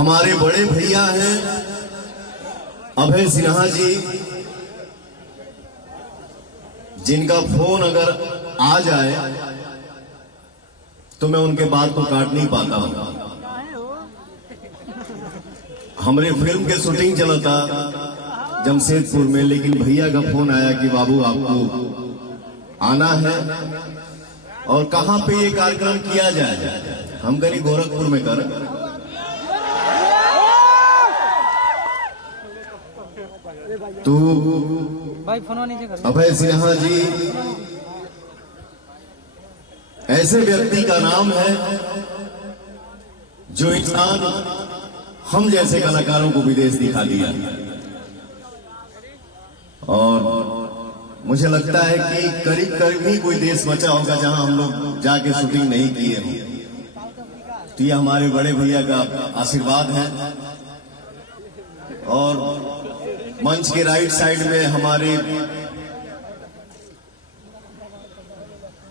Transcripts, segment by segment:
हमारे बड़े भैया हैं अभय सिन्हा जी, जिनका फोन अगर आ जाए तो मैं उनके बात को काट नहीं पाता हूं। हमारे फिल्म के शूटिंग चला था जमशेदपुर में, लेकिन भैया का फोन आया कि बाबू आपको आना है और कहां पे ये कार्यक्रम किया जाए। हम कहीं गोरखपुर में कर, तो अभय सिन्हा जी ऐसे व्यक्ति का नाम है जो इंसान हम जैसे कलाकारों को विदेश दिखा दिया। और मुझे लगता है कि करीब करीब ही कोई देश बचा होगा जहां हम लोग जाके शूटिंग नहीं किए हों। तो ये हमारे बड़े भैया का आशीर्वाद है। और मंच के राइट साइड में हमारे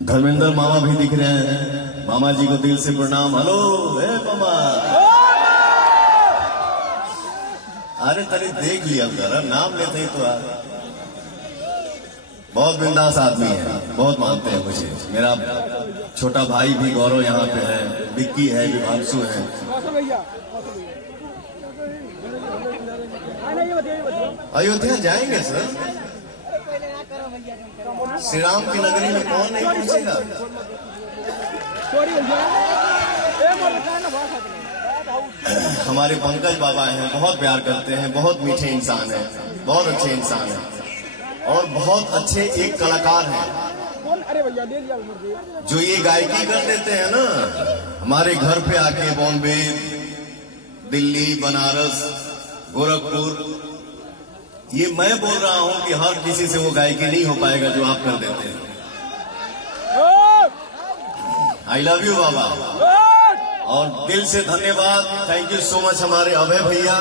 धर्मेंद्र मामा भी दिख रहे हैं। मामा जी को दिल से प्रणाम। हेलो हे मामा, अरे तरी देख लिया जरा, नाम लेते ही तो बहुत बिंदास आदमी है, बहुत मानते हैं मुझे। मेरा छोटा भाई भी गौरव यहाँ पे है, विक्की है, विभांशु है। अयोध्या जाएंगे सर, श्री राम की नगरी में कौन नहीं पहुंचेगा। हमारे पंकज बाबा हैं, बहुत प्यार करते हैं, बहुत मीठे इंसान हैं, बहुत अच्छे इंसान हैं और बहुत अच्छे एक कलाकार हैं जो ये गायकी कर देते हैं ना। हमारे घर पे आके बॉम्बे, दिल्ली, बनारस, गोरखपुर, ये मैं बोल रहा हूं कि हर किसी से वो गायकी नहीं हो पाएगा जो आप कर देते हैं। आई लव यू बाबा, और दिल से धन्यवाद, थैंक यू सो मच हमारे अभय भैया।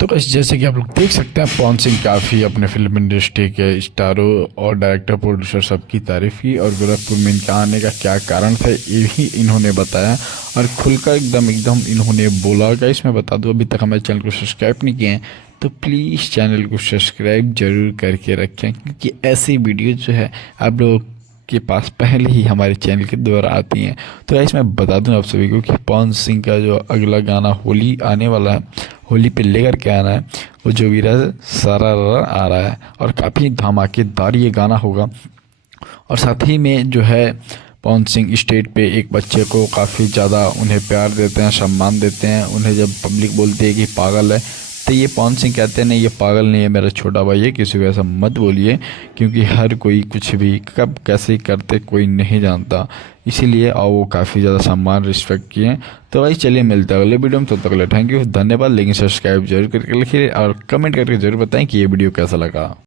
तो बस जैसे कि आप लोग देख सकते हैं, पवन सिंह काफ़ी अपने फिल्म इंडस्ट्री के स्टारों और डायरेक्टर प्रोड्यूसर सबकी तारीफ़ की और गोरखपुर में इनके आने का क्या कारण था ये भी इन्होंने बताया और खुलकर एकदम इन्होंने बोला। गाइस मैं बता दूं, अभी तक हमारे चैनल को सब्सक्राइब नहीं किए हैं तो प्लीज़ चैनल को सब्सक्राइब जरूर करके रखें, क्योंकि ऐसी वीडियो जो है आप लोग के पास पहले ही हमारे चैनल के द्वारा आती हैं। तो गाइस मैं बता दूं आप सभी को कि पवन सिंह का जो अगला गाना होली आने वाला है, होली पे लेकर के आना है, वो जो वीरा सारा आ रहा है और काफ़ी धमाकेदार ये गाना होगा। और साथ ही में जो है पवन सिंह स्टेज पे एक बच्चे को काफ़ी ज़्यादा उन्हें प्यार देते हैं, सम्मान देते हैं। उन्हें जब पब्लिक बोलती है कि पागल है, तो ये पवन सिंह कहते हैं नहीं, ये पागल नहीं है, मेरा छोटा भाई है, किसी को ऐसा मत बोलिए, क्योंकि हर कोई कुछ भी कब कैसे करते कोई नहीं जानता। इसीलिए और वो काफ़ी ज़्यादा सम्मान रिस्पेक्ट किए। तो भाई चलिए मिलते हैं अगले वीडियो में, तब तक के लिए थैंक यू, धन्यवाद। लेकिन सब्सक्राइब जरूर करके लिखिए और कमेंट करके जरूर बताएं कि ये वीडियो कैसा लगा।